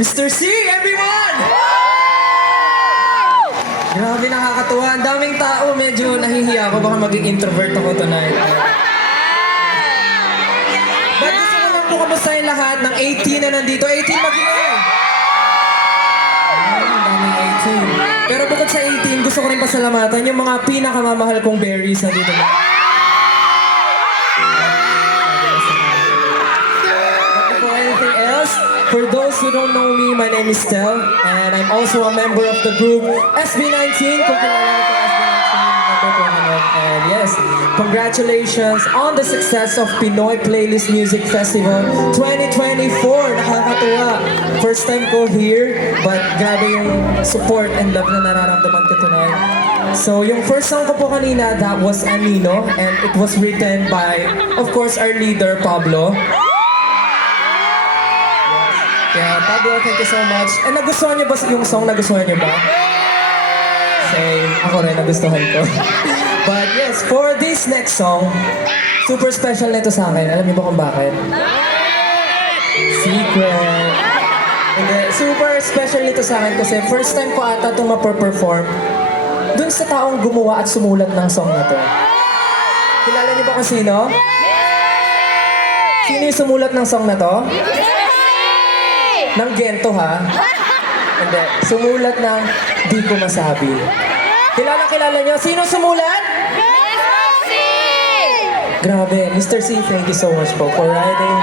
Mr. C, everyone! Grabe, nakakatuwa. Ang daming tao. Medyo nahihiya ako. Baka maging introvert ako tonight. But gusto ko lang po kamustahin lahat ng 18 na nandito. 18 mag-iwan! Ang daming 18. Pero bukod sa 18, gusto ko rin pasalamatan yung mga pinakamamahal kong berries na dito. For those who don't know me, my name is Stel, and I'm also a member of the group SB19. Kung kilala niyo po SB19, number 100. And yes, congratulations on the success of Pinoy Playlist Music Festival 2024. Nakakatuwa. First time ko here, but grabe yung support and love na nararamdaman ko tonight. So yung first song ko po kanina, that was Anino, and it was written by, of course, our leader, Pablo. Yeah, Pablo, thank you so much. And nagustuhan niyo ba yung song? Nagustuhan niyo ba? Same. Ako rin, nagustuhan ko. But yes, for this next song, super special na ito sa akin. Alam niyo ba kung bakit? Secret. Hindi, super special nito sa akin kasi first time ko ata itong ma-perform dun sa taong gumawa at sumulat ng song na to. Kilala niyo ba kung sino? Sino yung sumulat ng song na to? Ng Gento, ha? Hindi. Sumulat ng Di Ko Masabi. Kilala niyo? Sino sumulat? Mr. C! Grabe. Mr. C, thank you so much po for writing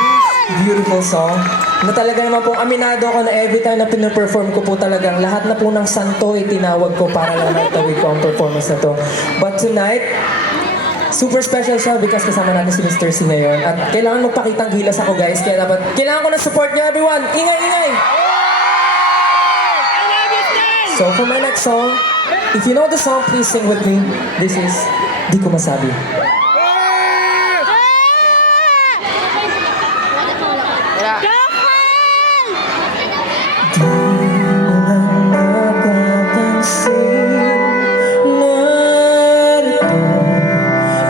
this beautiful song. Na talaga naman pong aminado ako na every time na pinaperform ko po talagang lahat na po ng santo itinawag ko para lang maitawid ko ang performance na to. But tonight, super special siya because kasama natin si Mr. C ngayon. At kailangan magpakitang gilas ako, guys. Kaya dapat, kailangan ko na support niyo, everyone. Ingay, ingay! So for my next song, if you know the song, please sing with me. This is Di Ko Masabi. Di mo lang napapansin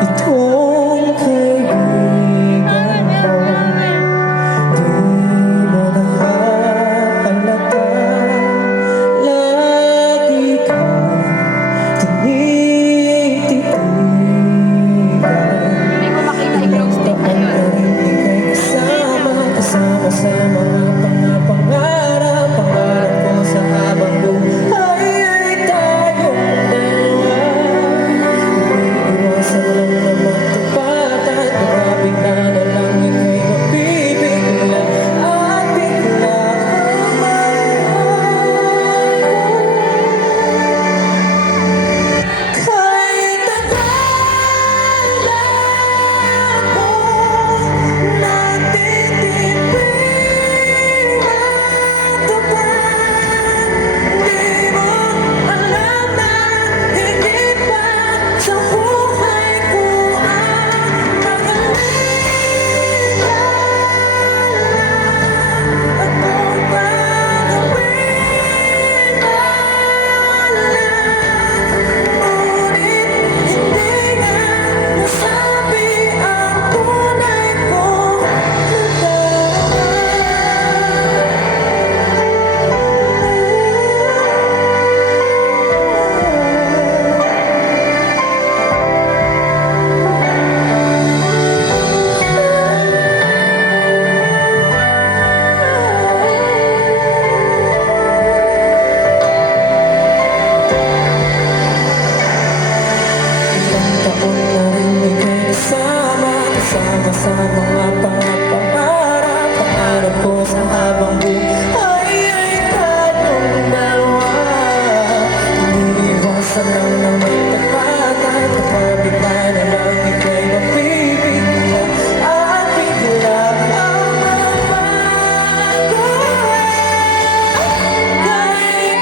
itong kaibigan mo. Di mo nakakalata, lagi kang tinititigan. Hindi ko makita i-close stick. Baka na rin ika'y kasama sa mga pangarap ko sa habang buhay ay tayong dalawa. Iiwasan lang na magtapatan, baka bigla na lang ika'y mapipigla at bigla kang magbago. Kahit akala mo natitipid at tapat, di mo alam na higit pa sa buhay ko ang mahalin ka at kung gagawin ngunit hindi na nasabi ang tunay kong Ilang taon na rin ika'y kasama sa mga pangarap ko sa habang buhay ay tayong dalawa. Iniiwasan lang na magtapatan, kapag bigla na lang ika'y mapipigla at bigla kang magbago. Kahit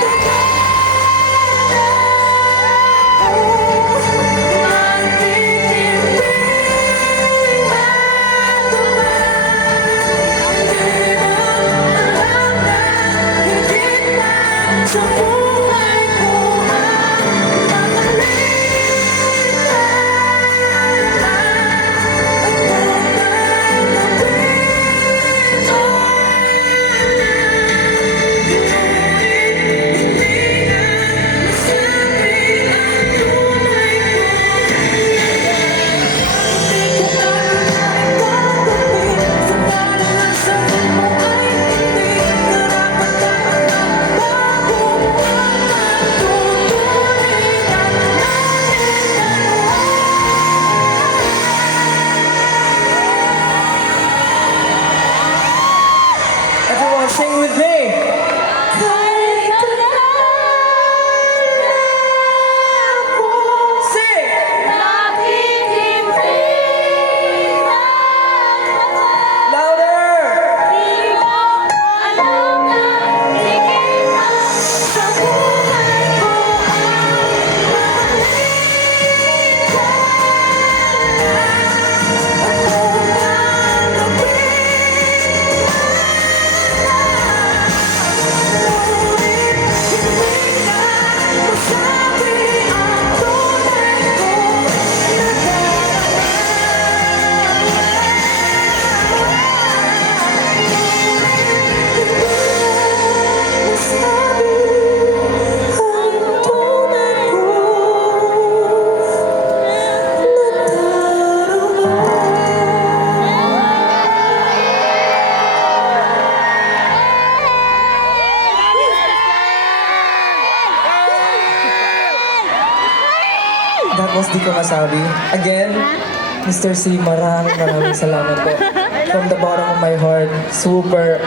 sa buhay ko ang mahalin Tapos di ko masabi. Again, Mr. C, maraming salamat po. From the bottom of my heart, super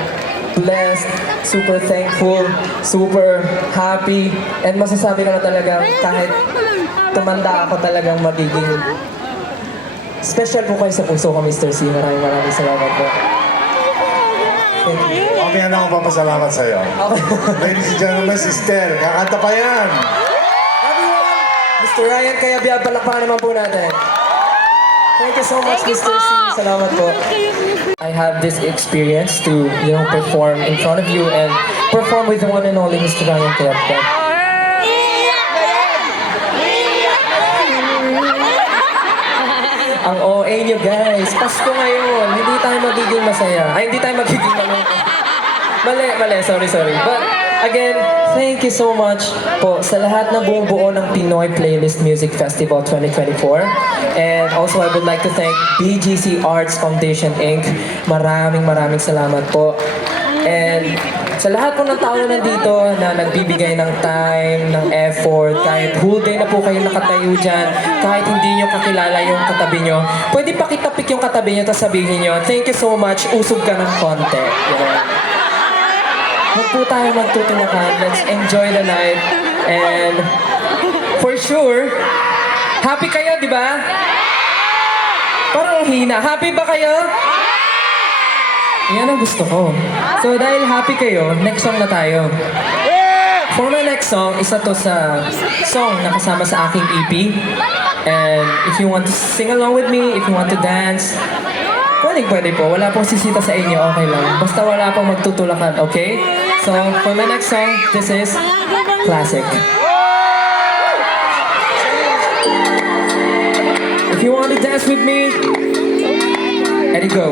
blessed, super thankful, super happy, and masasabi ko na talagang kahit tumanda ako talagang magiging special po kayo sa puso ko, Mr. C. Maraming salamat po. Thank you. Okay na akong papasalamat sa'yo. Okay. Ladies and gentlemen, si Stel, kakanta pa yan. Everyone, Mr. Ryan Kayabia, palakpakan naman po natin. Thank you so much, Thank you Mr. C. po. Salamat po. I have this experience to, perform in front of you and perform with the one and only Mr. Ryan Kayabia. Ang OA nyo guys, Pasko ngayon, hindi tayo magiging masaya. Ay, hindi tayo magiging mali, sorry. But again, thank you so much po sa lahat na bumubuo ng Pinoy Playlist Music Festival 2024. And also, I would like to thank BGC Arts Foundation Inc. Maraming salamat po. And sa lahat po ng tao na nandito na nagbibigay ng time, ng effort, kahit whole day na po kayo nakatayo dyan, kahit hindi nyo kakilala yung katabi nyo, pwede pakitapik yung katabi nyo tapos sabihin nyo, thank you so much, usog ka ng konti. Huwag po tayo magtutulakan. Let's enjoy the night. And for sure, happy kayo, di ba? Parang hina. Happy ba kayo? Yan ang gusto ko. So dahil happy kayo, next song na tayo. For my next song, isa to sa song na kasama sa aking EP. And if you want to sing along with me, if you want to dance, pwede po. Wala pong sisita sa inyo, okay lang. Basta wala pong magtutulakan, okay? So, for my next song, this is Classic. If you want to dance with me, let it go.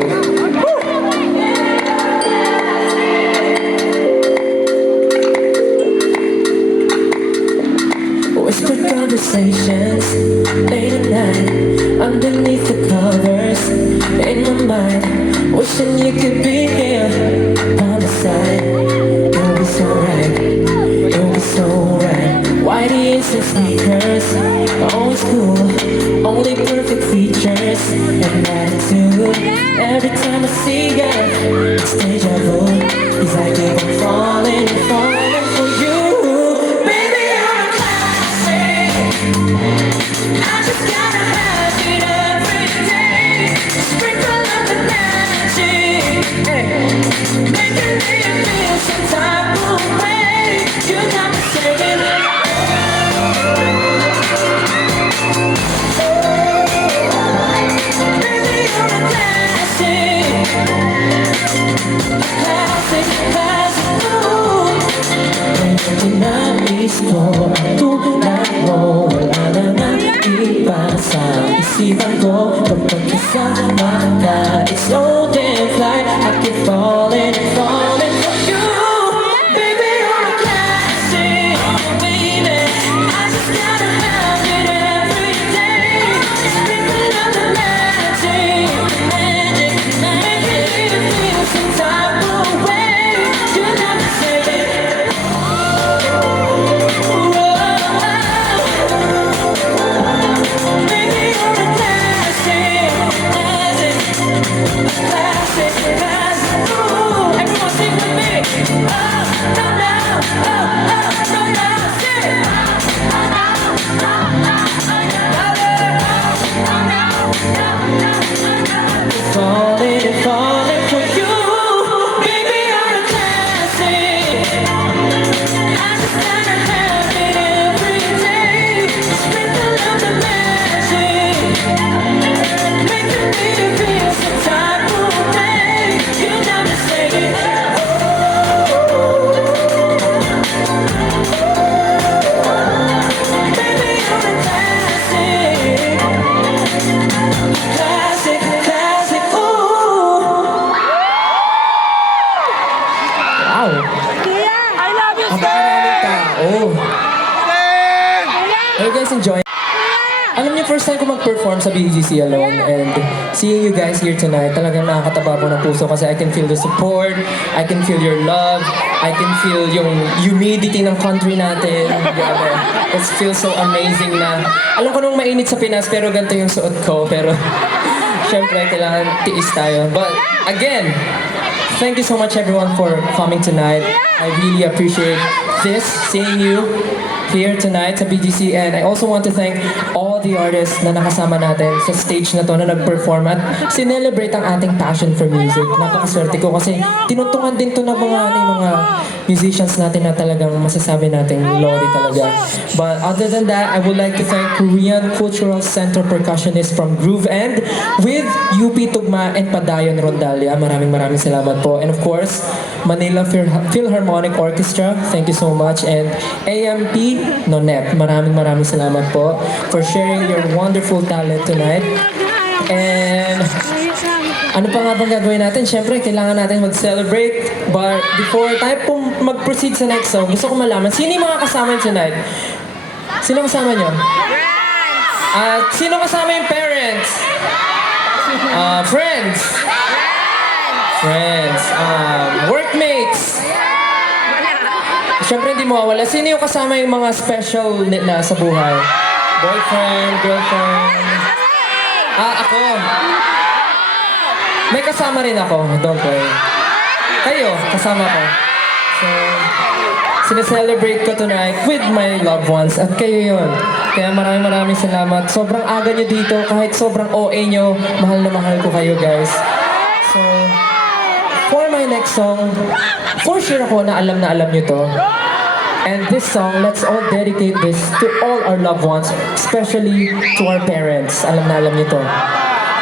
Whispered conversations late at night underneath the covers in my mind, wishing you could be here by my side. You'll be so right, you'll be so right. White jeans and sneakers, always cool, only perfect features and attitude. Every time I see you, it's deja vu. It's like keep on falling for you. I just gotta have it every day. Sprinkle of the magic, making me feel some type of way. You got me singing. Baby, you're a classic, ooh. When nais ko ang tulad mo, wala naman iba sa isipan ko. Kapag kasama ka, it's so damn fly. I keep falling for you. Baby, you're a classic, baby. I just gotta have it every day. Sprinkle of the magic, making me feel some type of way. You got me saying. Falling for you, baby, you're a classic. I just gotta have it every day. Sprinkle of the magic, making me feel some type of way. You got me saying, baby, you're a classic, classic, ooh. Wow. I love you, Ang maraming tao. Are you guys enjoying? Alam niyo first time ko mag-perform sa BGC alone and seeing you guys here tonight, talagang nakakataba po ng puso kasi I can feel the support, I can feel your love, I can feel yung humidity ng country natin. Grabe. It feels so amazing na, alam ko nung mainit sa Pinas pero ganito yung suot ko, pero syempre kailangan tiis tayo. But again, thank you so much everyone for coming tonight. I really appreciate this, seeing you here tonight sa BGC, and I also want to thank all the artists na nakasama natin sa stage na to na nag-perform at sinelebrate ang ating passion for music. Napakaswerte ko kasi tinuntungan din to ng mga musicians natin na talagang masasabi natin lodi talaga. But other than that, I would like to thank Korean Cultural Center percussionist from Groove End with UP Tugma and Padayon Rondalia. Maraming salamat po. And of course, Manila Philharmonic Orchestra, thank you so much. And AMP Nonet, maraming salamat po for sharing your wonderful talent tonight. And ano pa nga bang gagawin natin? Siyempre, kailangan natin mag-celebrate. But before tayo po mag-proceed sa next song, gusto ko malaman, sino yung mga kasama nyo tonight? Sino kasama nyo? At sino kasama yung parents? Friends? Friends. Workmates? Siyempre, hindi mawawala. Sino yung kasama yung mga special na sa buhay? Boyfriend, girlfriend? Ako. May kasama rin ako, don't worry. Kayo, kasama ko. So, sineselebrate ko tonight with my loved ones at kayo yun. Kaya maraming salamat. Sobrang aga nyo dito, kahit sobrang OA nyo, mahal na mahal ko kayo guys. So, for my next song, for sure ako na alam nyo to. And this song, let's all dedicate this to all our loved ones, especially to our parents. Alam nyo to.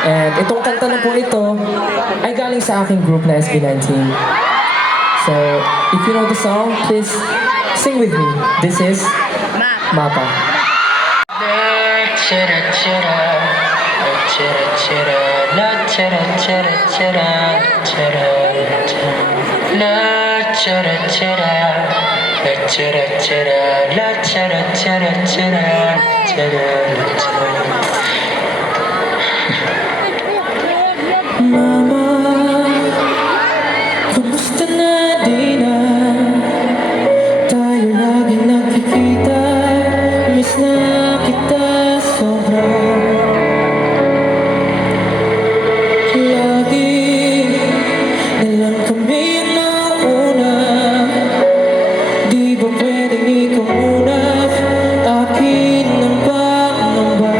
And itong kanta na po ito ay galing sa aking group na SB19. So, if you know the song, please sing with me. This is Mapa. Mama, kumusta na di na tayo lagi nakikita? Miss na kita sobra. Lagi na lang kami nauna. Di ba pwedeng ikaw muna? Akin ang pangamba.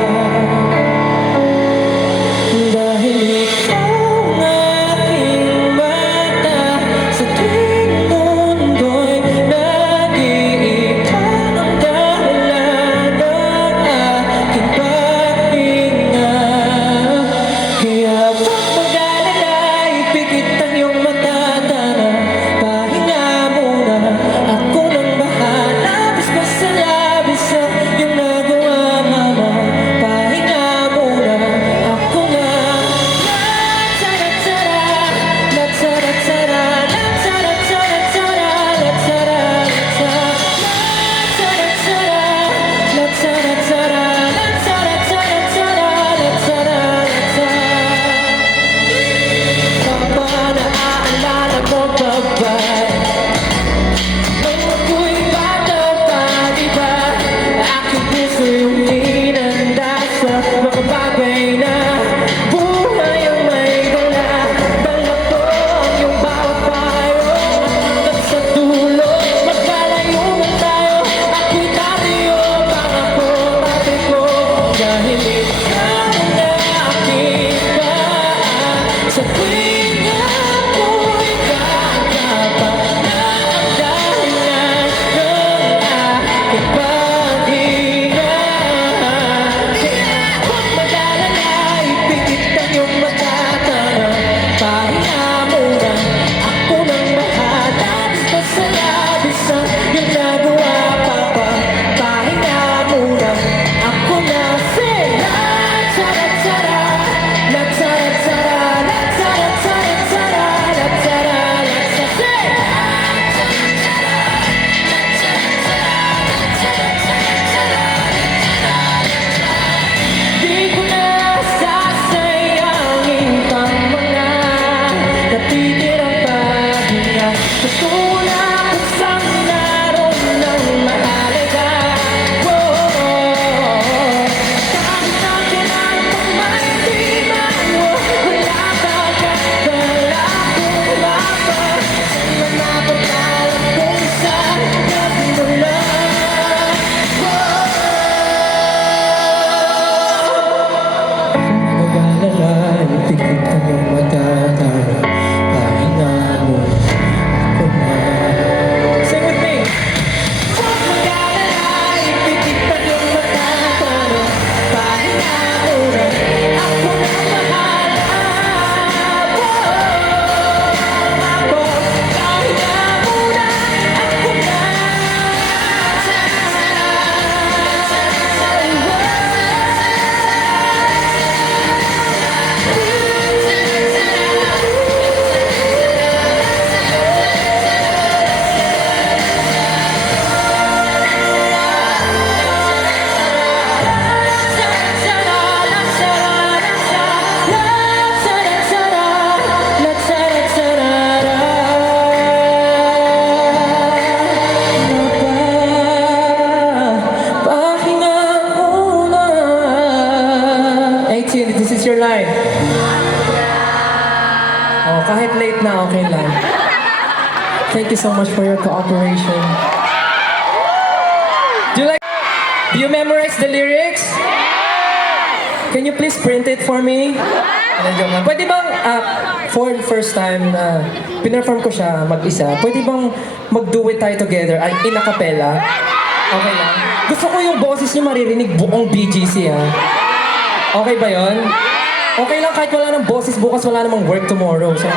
Thank you so much for your cooperation. Do you memorize the lyrics? Can you please print it for me? Ano, joke lang. Pwede bang, for the first time na pinarform ko siya mag-isa, pwede bang mag-do-it tayo together, in a cappella? Okay lang? Gusto ko yung boses niyo maririnig buong BGC, ha? Okay ba yon? Okay lang kahit wala ng boses bukas, wala namang work tomorrow. So,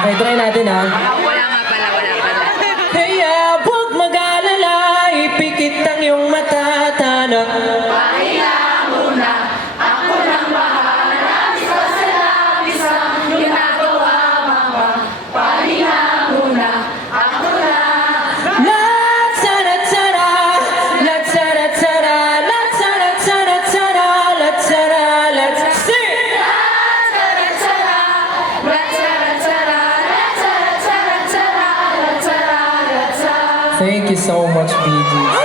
okay, try natin, ha? Wala nga pala, wala pala. Kaya huwag mag-alala, ipikit ang iyong mata, tana. Pahinga muna, ako nang bahala sa salabis ang ginagawa mama. Pahinga muna, ako na. La tsara tsara, la tsara tsara, la tsara tsara tsara, la tsara, let's sing! Thank you so much, BGC.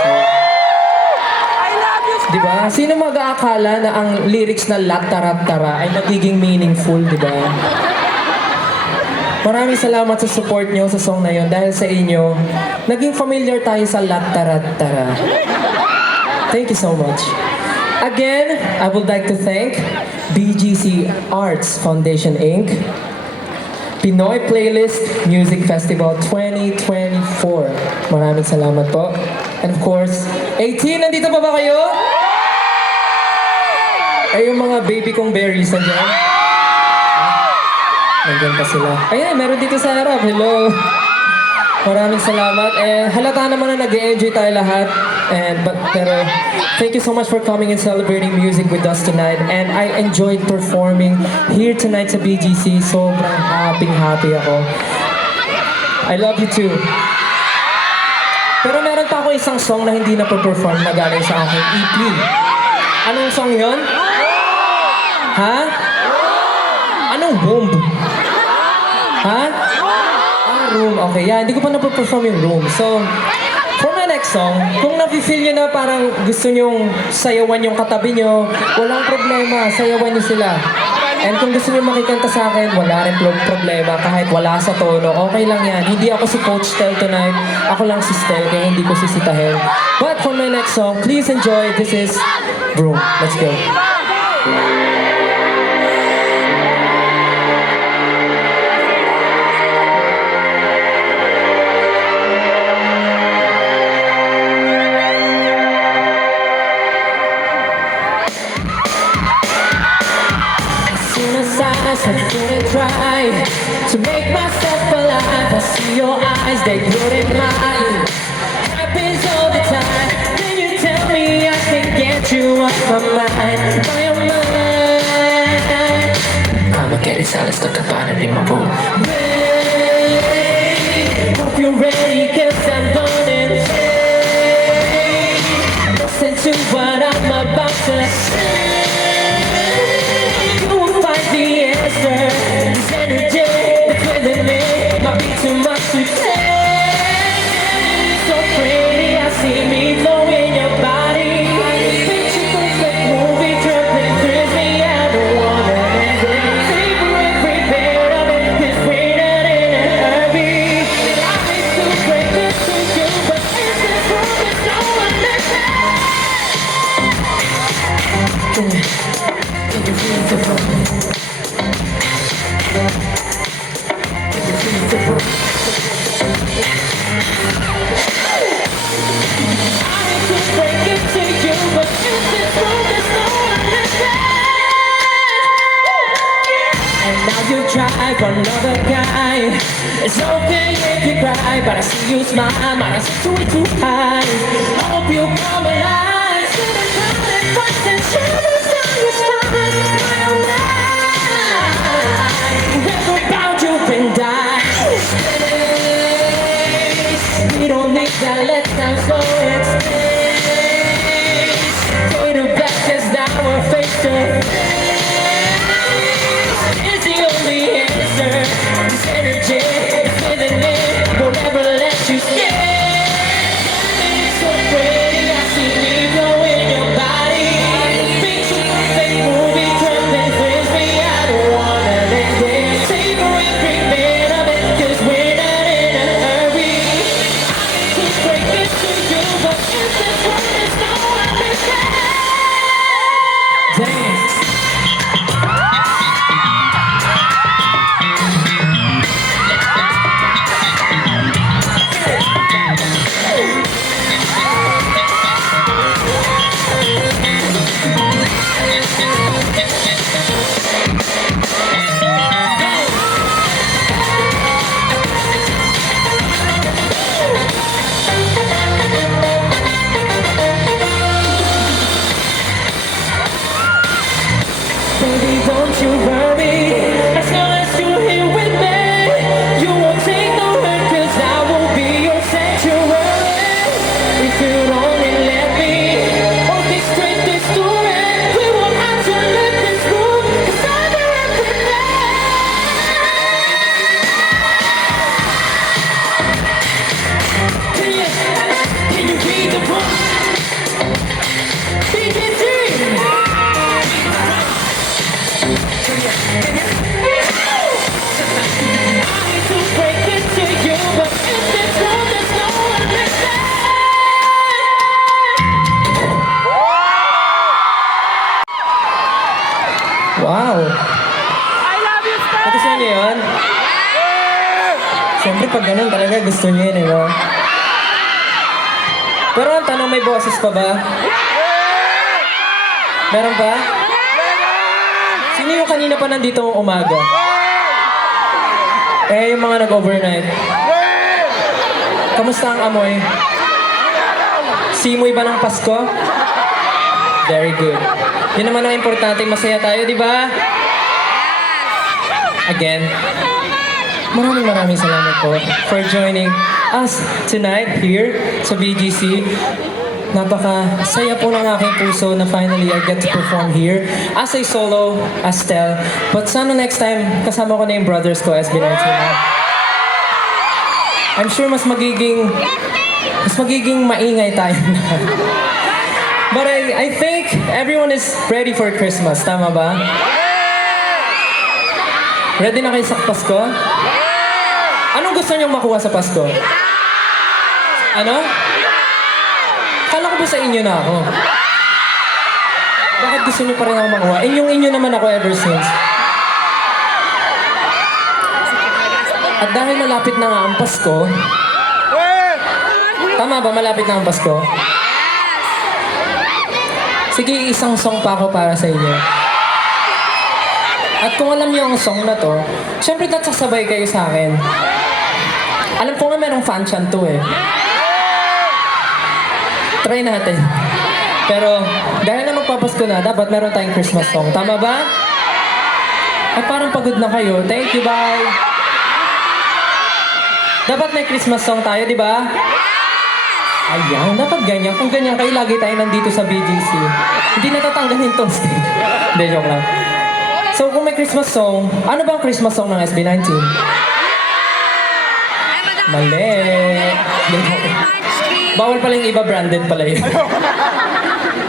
I love you. Diba? Sino mag-aakala na ang lyrics na lat-tarat-tara ay magiging meaningful, diba? Maraming salamat sa support nyo sa song na yon. Dahil sa inyo, naging familiar tayo sa lat-tarat-tara. Thank you so much. Again, I would like to thank BGC Arts Foundation Inc., Pinoy Playlist Music Festival 2024. Maraming salamat po. And of course, 18, nandito pa ba kayo? Ay, yung mga baby kong berries, nandiyan? Nandiyan pa sila. Ayan, meron dito sa harap. Hello. Maraming salamat. And halata naman na nag-enjoy tayo lahat. Pero thank you so much for coming and celebrating music with us tonight. And I enjoyed performing here tonight sa BGC. Sobrang happy ako. I love you too. Pero meron pa ako isang song na hindi na-perform na galing sa aking EP. Anong song yon? Ha? Anong womb? Ha? Room. Okay, yeah. Hindi ko pa na-perform yung Room. So, for my next song, kung nafe-feel nyo na parang gusto nyong sayawan yung katabi nyo, walang problema, sayawan nyo sila. And kung gusto nyo makikanta sa akin, wala rin problema, kahit wala sa tono, okay lang yan. Hindi ako si Coach Tel tonight, ako lang si Stel, kaya hindi ko sisitahin. But for my next song, please enjoy. This is Room. Let's go. I couldn't try to make myself alive. I see your eyes, they glowed in mine. Happens all the time. Then you tell me I can't get you off my mind. My mind. I'ma get it silent, stuck up on it in my room. Babe, hope you're ready, cause I'm gonna say. Listen to what I'm about to say. This energy that's within me might be too much to take. So pretty, I see me flowing your body. Picture perfect movie, jumping frisbee. I don't wanna end it. Savor every bit of it, 'cause we're not in a hurry. I miss to break this to you, but in this room there's no one left. Can you feel the phone? Try for another guy. It's okay if you cry, but I see you smile. My eyes are way too high. I hope you come alive. See the color, fight and shadows down your spine. My mind, never bound you and die. We don't need that, let time go and space. Way to back, 'cause now we're face to face. This energy is within me, won't ever let you stay. It's so pretty, I see me blowing your body. Picture perfect movie, jumping frisbee. I don't wanna let it. Savor every bit of it, 'cause we're not in pag ganun talaga gusto niyo yun, no? Pero ang tanong, may boses pa ba? Meron pa? Sino yung kanina pa nandito ng umaga? Eh, yung mga nag-overnight. Kamusta ang amoy? Simoy ba ng Pasko? Very good. Yun naman ang importante, masaya tayo, di ba? Again, maraming salamat po for joining us tonight here sa BGC. Napaka-saya po ng aking puso na finally I get to perform here as a solo, as Tel. But sana next time, kasama ko na yung brothers ko, SB19. I'm sure mas magiging maingay tayo na. But I think everyone is ready for Christmas. Tama ba? Ready na kayo sa Pasko? Anong gusto niyong makuha sa Pasko? Ano? Kala ko ba sa inyo na ako? Bakit gusto niyo pa rin ako makuha? Inyong-inyo naman ako ever since. At dahil malapit na nga ang Pasko, tama ba malapit na ang Pasko? Sige, isang song pa ako para sa inyo. At kung alam niyo ang song na to, syempre sasabay kayo sa akin. Alam ko nga merong fan chant to eh. Try natin. Pero dahil na magpapasko na, dapat meron tayong Christmas song. Tama ba? At parang pagod na kayo. Thank you, bye. Dapat may Christmas song tayo, di ba? Ayan, dapat ganyan. Kung ganyan kayo, lagi tayo nandito sa BGC. Hindi natatanggalin tong stage. Hindi, joke lang. So, kung may Christmas song, ano ba ang Christmas song ng SB19? Mali. Bawal pala yung iba, branded pala yun.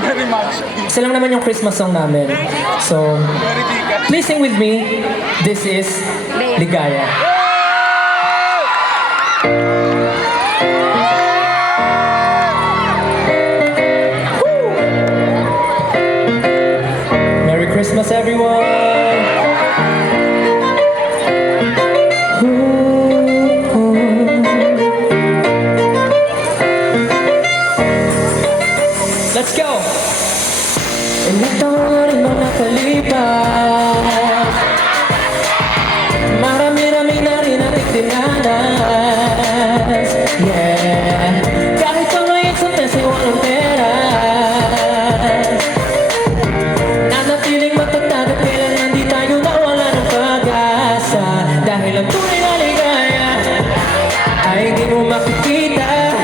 Very much. Isa lang naman yung Christmas song namin. So, please sing with me. This is Ligaya. Woo! Merry Christmas, everyone! Let's go! Ilang taon rin ang nakalipas, marami-rami na rin natin dinanas. Yeah, kahit pa ngayon sa tesi walang pera, nanatiling matatag at kailan hindi tayo nawala ng pag-asa. Dahil ang tunay na ligaya ay hindi mo makikita.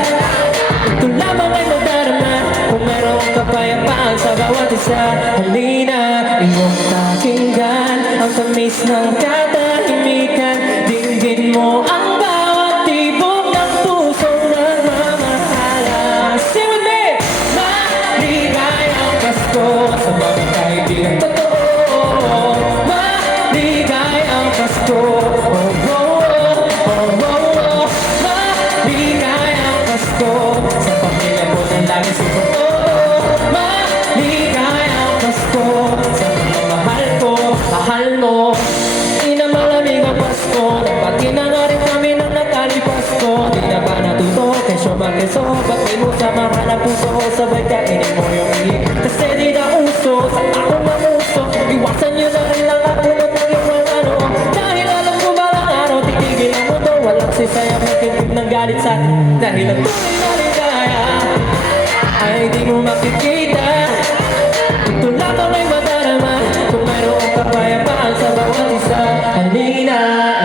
Ito lamang ay madarama kung merong kapayapaan sa bawat isa. Halina, iyong pakinggan ang tamis ng katahimikan. Dinggin mo ang bawat tibok ng pusong nagmamahala. Sing with me! Maligayang Pasko sa mga kaibigan totoo. Maligayang Pasko. Oh, oh, oh, oh, oh. Maligayang Pasko sa pamilya mo na lagi suporto. Maligayang Pasko sa mga mahal mo. Inamalamig ang Pasko, napati na nga rin kami nang nakalipas ko. Di na ba natuto, kesyo magkeso, pati mo sa mahal ang puso, sabay kainin mo yung ilig. Kasi di na uso, sa akong mamuso, iwasan nyo na rin lang ako na taging mga ano. Dahil alam ko balang araw, titigil ang mundo, walang sisayang magkibig ng galit sa atin. Dahil ang tunay na ligaya ay di mo makikita. Ito lamang ay madarama kung mayroong kapayapaan sa bawat isa. Halina,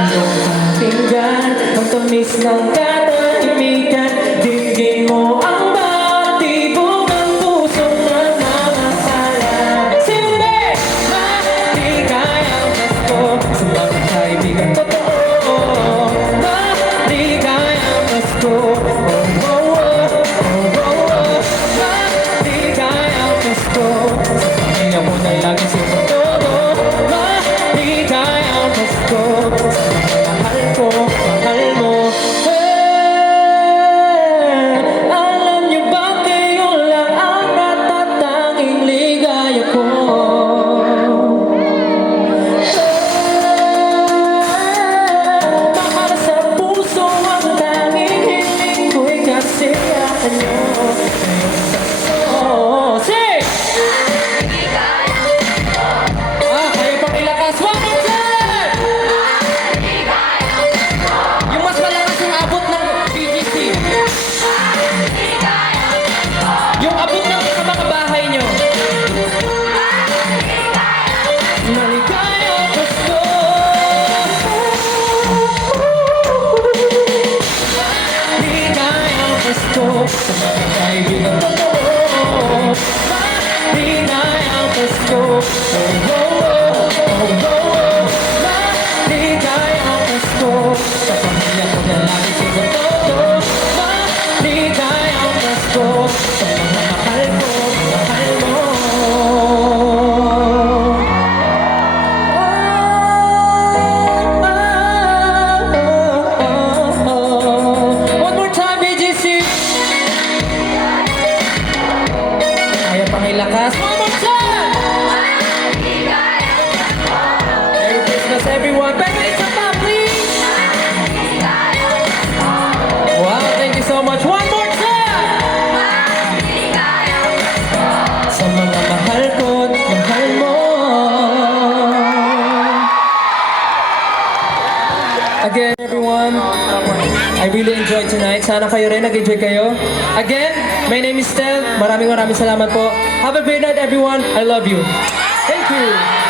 iyong pakinggan ang tamis ng katahimikan. Dinggin mo ang bawat tibok ng pusong nagmamahala. Sindi! Maligayang Pasko sa mga kaibigan totoo. Maligayang Pasko. Oh, oh, oh, oh, oh, oh. Maligayang Sa mga kaibigan ko, maligay ang Pasko. Oh, oh, oh, oh, oh. Maligay ang Pasko. Sa pamilya ko na lagi sigurado, maligay ang Pasko. Sa mga mahal ko, mahal mo. One more time, BGC. Kaya pang ilakas. One more time. Merry Christmas, everyone. Back in sa pa, please. Wow, thank you so much. One more time. Sa mga mahal ko at mahal mo. Again, everyone, I really enjoyed tonight. Sana kayo rin, nag-enjoy kayo. Again, my name is Stel. Maraming salamat po. Have a great night, everyone. I love you. Thank you.